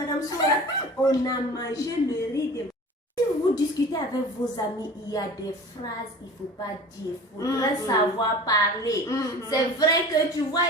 Madame Sora, on a mangé le riz de... Si vous discutez avec vos amis, il y a des phrases qu'il ne faut pas dire. Il faudrait savoir parler. C'est vrai que tu vois,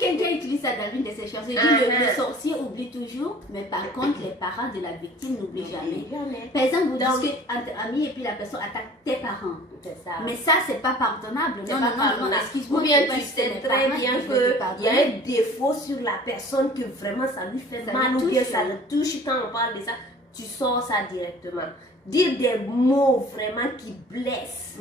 quelqu'un utilise ça dans une de ses chansons. Il dit le sorcier oublie toujours, mais par contre, les parents de la victime n'oublient jamais. Par exemple, vous discutez entre amis et puis la personne attaque tes parents. Ça. Mais ça, c'est pas pardonnable. Non, excuse-moi. Ou bien tu sais très bien qu'il y a un défaut sur la personne que vraiment ça lui fait mal ou bien ça le touche quand on parle de ça, tu sors ça directement. Dire des mots vraiment qui blessent,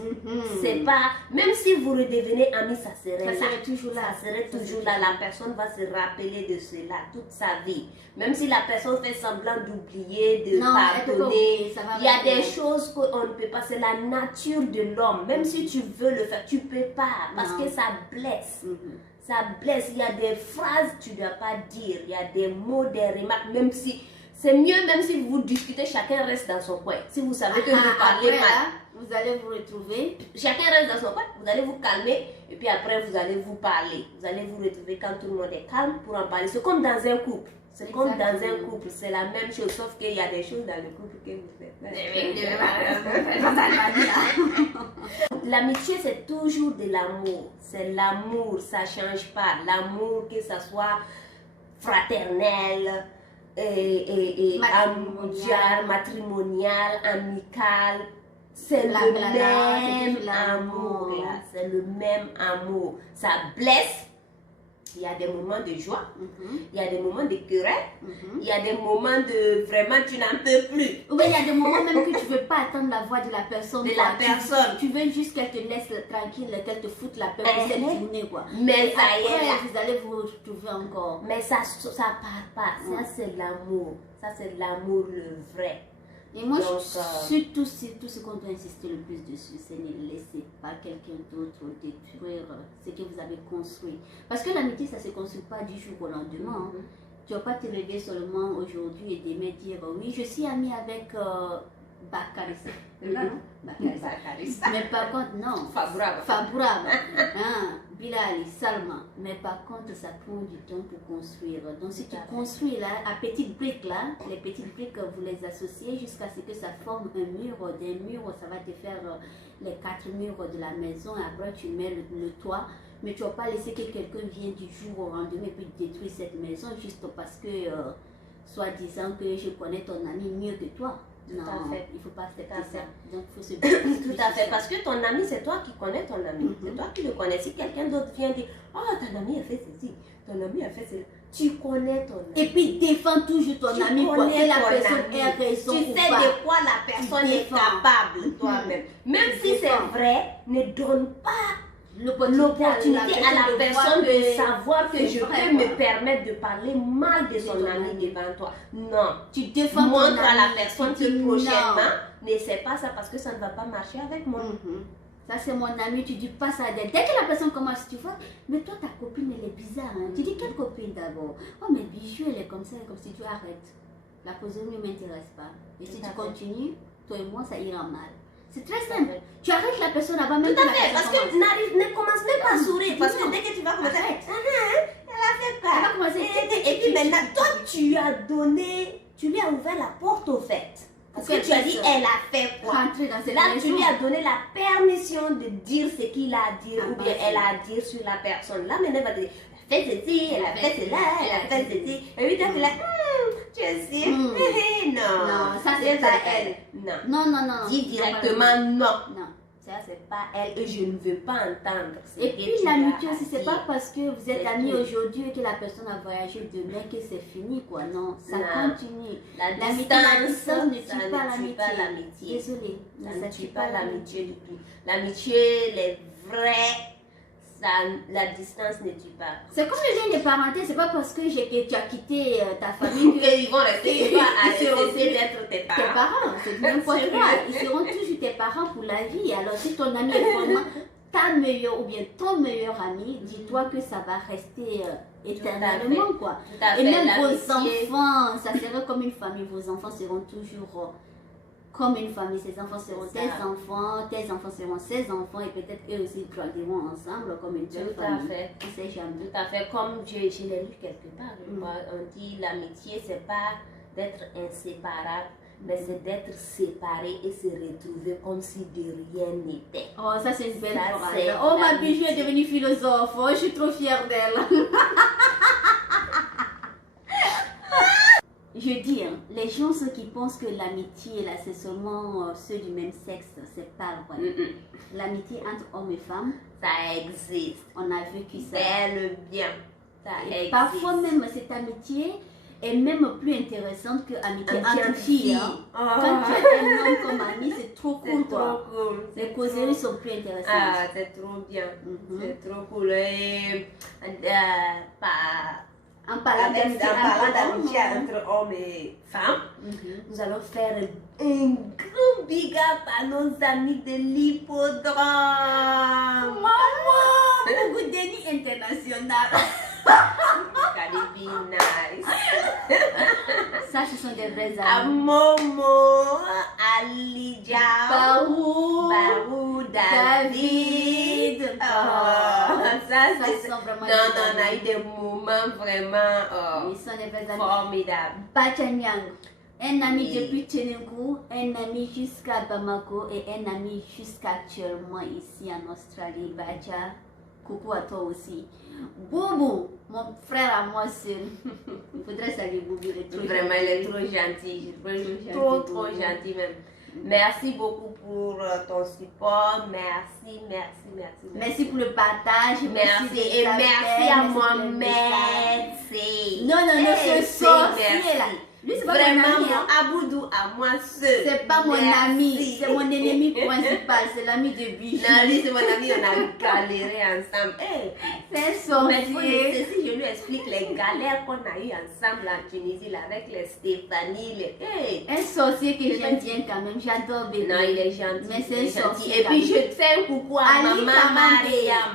c'est pas, même si vous redevenez amis, ça serait toujours là. Ça serait toujours là. La personne va se rappeler de cela toute sa vie. Même si la personne fait semblant d'oublier, de pardonner, il y a des choses qu'on ne peut pas. C'est la nature de l'homme. Même si tu veux le faire, tu peux pas parce que ça blesse. Ça blesse. Il y a des phrases que tu ne dois pas dire. Il y a des mots, des remarques, même si... C'est mieux même si vous discutez, chacun reste dans son coin. Si vous savez que vous parlez mal, vous allez vous retrouver. Chacun reste dans son coin, vous allez vous calmer et puis après vous allez vous parler. Vous allez vous retrouver quand tout le monde est calme pour en parler. C'est comme dans un couple. C'est comme dans un couple, c'est la même chose, sauf qu'il y a des choses dans le couple que vous faites. L'amitié, c'est toujours de l'amour. C'est l'amour, ça ne change pas. L'amour, que ça soit fraternel, matrimonial, amical, c'est le même amour. C'est le même amour. Ça blesse. Il y a des moments de joie, il y a des moments de querelle, il y a des moments de vraiment tu n'en peux plus. Ou bien il y a des moments même que tu ne veux pas attendre la voix de la personne. Tu veux juste qu'elle te laisse tranquille, qu'elle te foute la paix pour cette journée. Mais ça y est, vous allez vous retrouver encore. Mais ça part pas. Ça c'est l'amour. Ça c'est l'amour le vrai. Et moi, surtout ce qu'on doit insister le plus dessus, c'est ne laissez pas quelqu'un d'autre détruire ce que vous avez construit. Parce que l'amitié, ça ne se construit pas du jour au lendemain. Tu ne vas pas te lever seulement aujourd'hui et demain dire oui, je suis amie avec Bakarissa. Mais par contre, non. Fabrab. Bilal, Salma. Mais par contre, ça prend du temps pour construire. Donc, si tu construis là, à petites briques là, les petites briques, vous les associez jusqu'à ce que ça forme un mur. Des murs, ça va te faire les 4 murs de la maison. Et après, tu mets le toit. Mais tu ne vas pas laisser que quelqu'un vienne du jour au lendemain et puis détruire cette maison juste parce que, soi-disant que je connais ton ami mieux que toi. Non, il ne faut pas accepter ça. Donc, il faut se tout à fait, parce que ton ami, c'est toi qui connais ton ami. C'est toi qui le connais. Si quelqu'un d'autre vient dire, oh, ton ami a fait ceci, ton ami a fait cela, tu connais ton ami. Et puis, défends toujours ton ami pour que la personne ait raison. Tu sais de quoi la personne est capable toi-même. Même si c'est vrai, ne donne pas l'opportunité à la personne de savoir que je peux me permettre de parler mal de son ami devant toi. Non, tu défends montre à la personne que prochainement, ne sais pas ça parce que ça ne va pas marcher avec moi. Ça c'est mon ami, tu dis pas ça d'elle. Dès que la personne commence, tu vois, mais toi ta copine elle est bizarre. Tu dis quelle copine d'abord? Oh mais Bijou elle est comme ça, comme si tu arrêtes. La cause ne m'intéresse pas. Et si tu continues, toi et moi ça ira mal. C'est très simple. Tu arrêtes la personne avant même. Tout à fait, parce que ne commence même pas à sourire. Parce que dès que tu vas commencer, elle a fait quoi? Elle va commencer. Et puis maintenant, toi, tu lui as ouvert la porte au fait. Parce que tu as dit, elle a fait quoi? Là, tu lui as donné la permission de dire ce qu'il a à dire ou bien elle a à dire sur la personne. Là, maintenant, elle va te dire, elle a fait ceci, elle a fait cela, elle a fait ceci. Et puis, tu es là, tu sais, non, ça c'est pas elle. Non. Dis directement non. Non. Ça, c'est pas elle et je ne veux pas entendre. Et puis l'amitié aussi, c'est pas parce que vous êtes amis aujourd'hui et que la personne a voyagé demain que c'est fini quoi. Non, ça continue. La distance ne tue pas l'amitié. Désolée, ça ne tue pas l'amitié du tout. L'amitié, les vrais, la distance ne tue pas. C'est comme les liens de parenté, c'est pas parce que tu as quitté ta famille qu'ils vont rester d'être tes parents. C'est n'importe quoi. Ils seront toujours tes parents pour la vie. Alors si ton ami est vraiment ta meilleure ou bien ton meilleur ami, dis-toi que ça va rester éternellement quoi. Et même vos enfants, ça serait comme une famille, vos enfants seront toujours comme une famille. Ses enfants seront tes enfants seront ses enfants, et peut-être eux aussi grandiront ensemble comme une seule famille. Tout à fait. On sait jamais. Tout à fait. Comme je l'ai lu quelque part, on dit l'amitié, c'est pas d'être inséparable, mais c'est d'être séparé et se retrouver comme si de rien n'était. Oh, ça c'est une belle Ça, phrase. c'est Oh, ma l'amitié. bijou est devenue philosophe. Oh, je suis trop fière d'elle. Je dis, hein, les gens ceux qui pensent que l'amitié là c'est seulement ceux du même sexe, c'est pas vrai. L'amitié entre hommes et femmes, Ça existe. on a vécu ça. Bel bien. Ça Et existe. parfois même cette amitié est même plus intéressante que l'amitié entre filles. Hein. Quand tu as un homme comme ami, c'est trop cool C'est trop quoi. cool. Les causeries sont plus intéressantes. Ah, c'est trop bien. C'est trop cool. Et, En parlant d'amitié entre hommes et femmes, nous allons faire un grand big up à nos amis de l'hippodrome. Maman, Good Denny international. Caribbean nice. Ça, ce sont des vrais À amis. Momo, Alija, Barou, David. Ça, ils sont vraiment non, on a eu des moments vraiment Ils sont des vrais amis. formidables. Bachanyang, un ami Oui. depuis Tchenenkou, un ami jusqu'à Bamako et un ami jusqu'actuellement ici en Australie. Bacha, coucou à toi aussi. Boubou, mon frère à moi seul. Il faudrait saluer Boubou, il est trop Vraiment, gentil. il est trop gentil. Trop Trop gentil. gentil même. Merci beaucoup pour ton support. Merci. Merci pour le partage. Merci. Et merci à moi. Merci. Non, Hey, ce sorcier merci. là. Lui, c'est pas Vraiment, mon ami. Hein. mon Aboudou à moi seul. C'est pas mon Merci. ami, c'est mon ennemi principal, c'est l'ami de Bichou. Non, lui, c'est mon ami, on a galéré ensemble. Hey, C'est un mais il faut sorcier. laisser, si je lui explique les galères qu'on a eues ensemble en Tunisie, là, avec les Stéphanie, hey. Un sorcier que j'aime bien quand même, j'adore bébé. Non, il est gentil. Mais c'est il est un gentil. sorcier Et puis, je quand même. te fais un coucou à Ali maman Kamande. Mariam.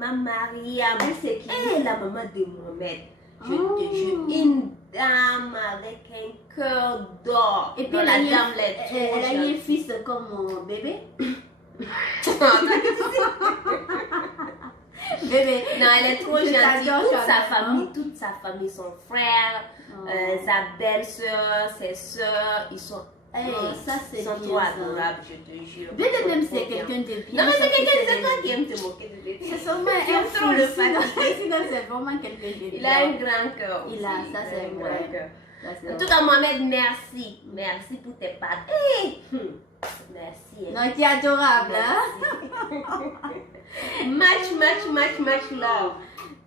Maman Mariam. Elle, c'est qui? Elle, la maman de Mohamed. Je Oh. te jure, une dame avec un cœur d'or. Et puis Non, elle la a eu dame, elle est trop elle a eu un gentille. fils comme mon bébé. Bébé. Non, elle est trop Je gentille. t'adore quand même, Toute sa famille, son frère, Oh. sa belle-sœur, ses sœurs, ils sont, Hey, ça, c'est ils sont bien, trop ça. adorables, je te jure. Bébé Ils sont même trop c'est bien. quelqu'un de bien. Non, mais c'est sauf que quelqu'un, c'est c'est- toi qui aimes te moquer de bébé. C'est seulement Tu aimes un trop le fou, sinon fatiguer. sinon, c'est vraiment quelqu'un de bien. Il a un grand cœur. Il aussi, a, ça, c'est un vrai. grand cœur. Ça, c'est En vrai. tout cas, Mohamed, merci. Merci pour tes pattes. Hey! Merci. hein. Non, tu es adorable, hein? Much love.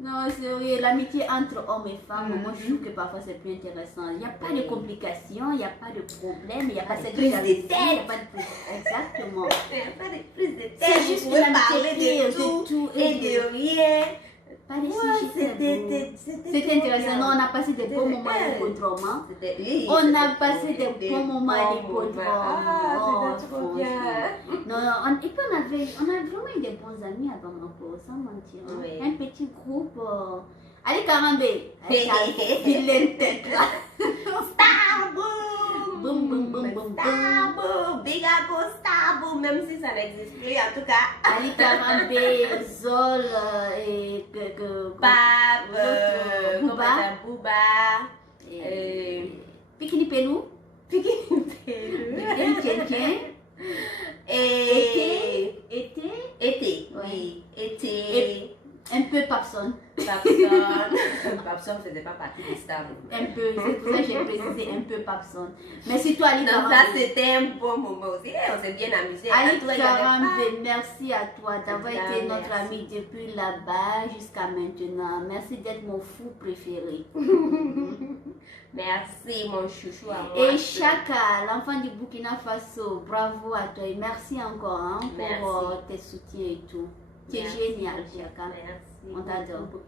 Non, sérieux, l'amitié entre hommes et femmes, moi je trouve que parfois c'est plus intéressant. Il n'y a pas de complications, il n'y a pas de problème, il n'y a pas cette prise de jalousie, tête. il n'y a pas de prise. Exactement. Il n'y a pas de prise de tête. C'est juste Vous pouvez une parler amitié de tout et et de rien. Pas de Ouais, sujet. C'était trop intéressant. bien. Non, on a passé des bons moments à C'était- l'hippodrome. Oui, On a c'était passé des bons moments à l'hippodrome. Ah, Oh, c'était trop franchement. bien. Non, et puis on a vraiment eu des bons amis à Bamako, sans mentir. Hein. Oui. Un petit groupe. Allez, Karambé! Vilaine tête là! Star Boom! Boum, boum, boum, boum, Star Boom! Big up au Star Boom, même si ça n'existe plus, en tout cas. Ali Karambé, Zol et Bab, l'autre, Bouba. Bouba, Pikini Pelou, Pikini Bien Tien, et Été, oui, été. Et- un peu Papson. Papson faisait pas partie des stars. Un peu, c'est pour ça que j'ai précisé un peu Papson. Mais surtout Ali Donc ça Karambé. c'était un bon moment aussi, on s'est bien amusé. Ali En tout cas, il y avait Karambé, merci à toi d'avoir Ah, été notre merci. ami depuis là-bas jusqu'à maintenant. Merci d'être mon fou préféré. Merci mon chouchou à moi. Et Chaka, l'enfant du Burkina Faso, bravo à toi et merci encore hein, Merci. pour tes soutiens et tout. Tu es Merci. génial, Chaka. Merci. On t'adore. Beaucoup.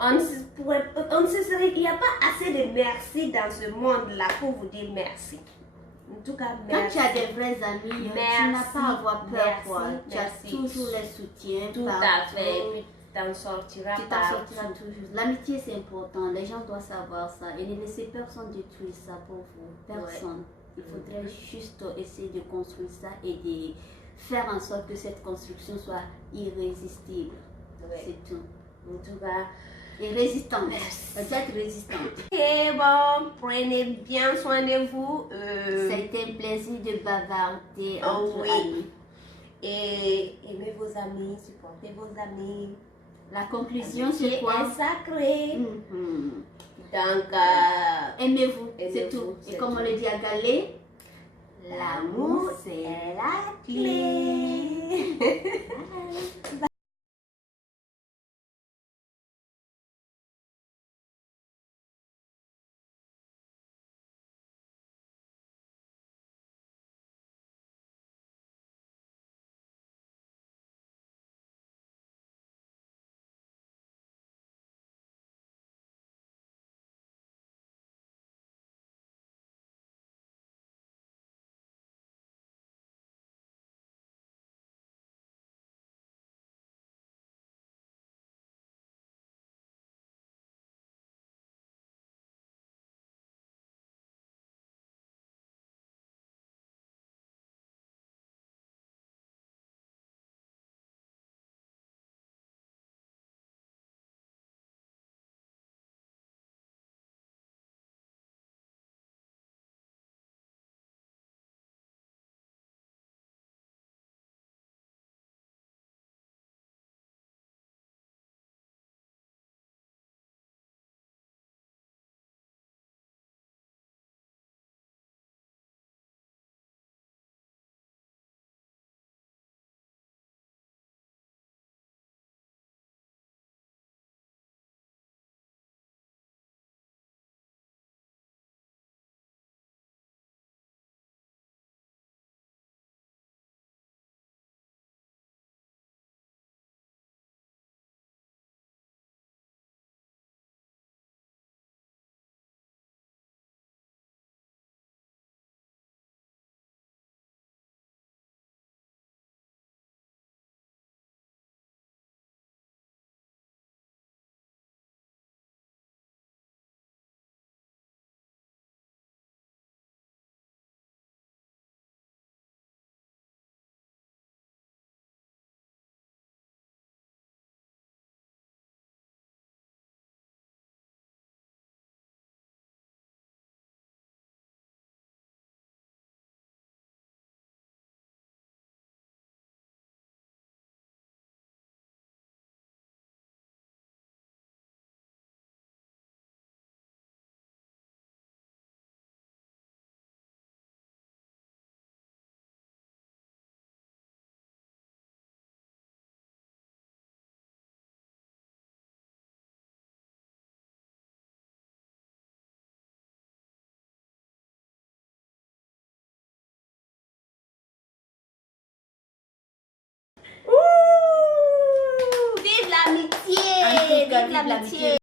On ne se serait, il n'y a pas assez de merci dans ce monde-là pour vous dire merci. En tout cas, Quand merci. tu as des vrais amis, tu n'as Merci, pas à avoir peur. merci, Quoi. Tu as merci. toujours les soutiens. Tout partout. à fait. Et puis, tu t'en sortiras Tu t'en partout. sortiras toujours. L'amitié, c'est important. Les gens doivent savoir ça. Et ne laissez personne détruire ça pour vous. Personne. Il faudrait juste essayer de construire ça et de faire en sorte que cette construction soit irrésistible. C'est tout. En tout cas, et résistante. Peut-être résistante. Et bon, prenez bien soin de vous. Ça a été un plaisir de bavarder entre amis. Et aimez vos amis, supportez vos amis. La conclusion, c'est quoi? C'est sacré. Donc, aimez-vous, c'est tout. Et comme on le dit à Galé, l'amour, c'est la clé. Vive l'amitié! Vive l'amitié!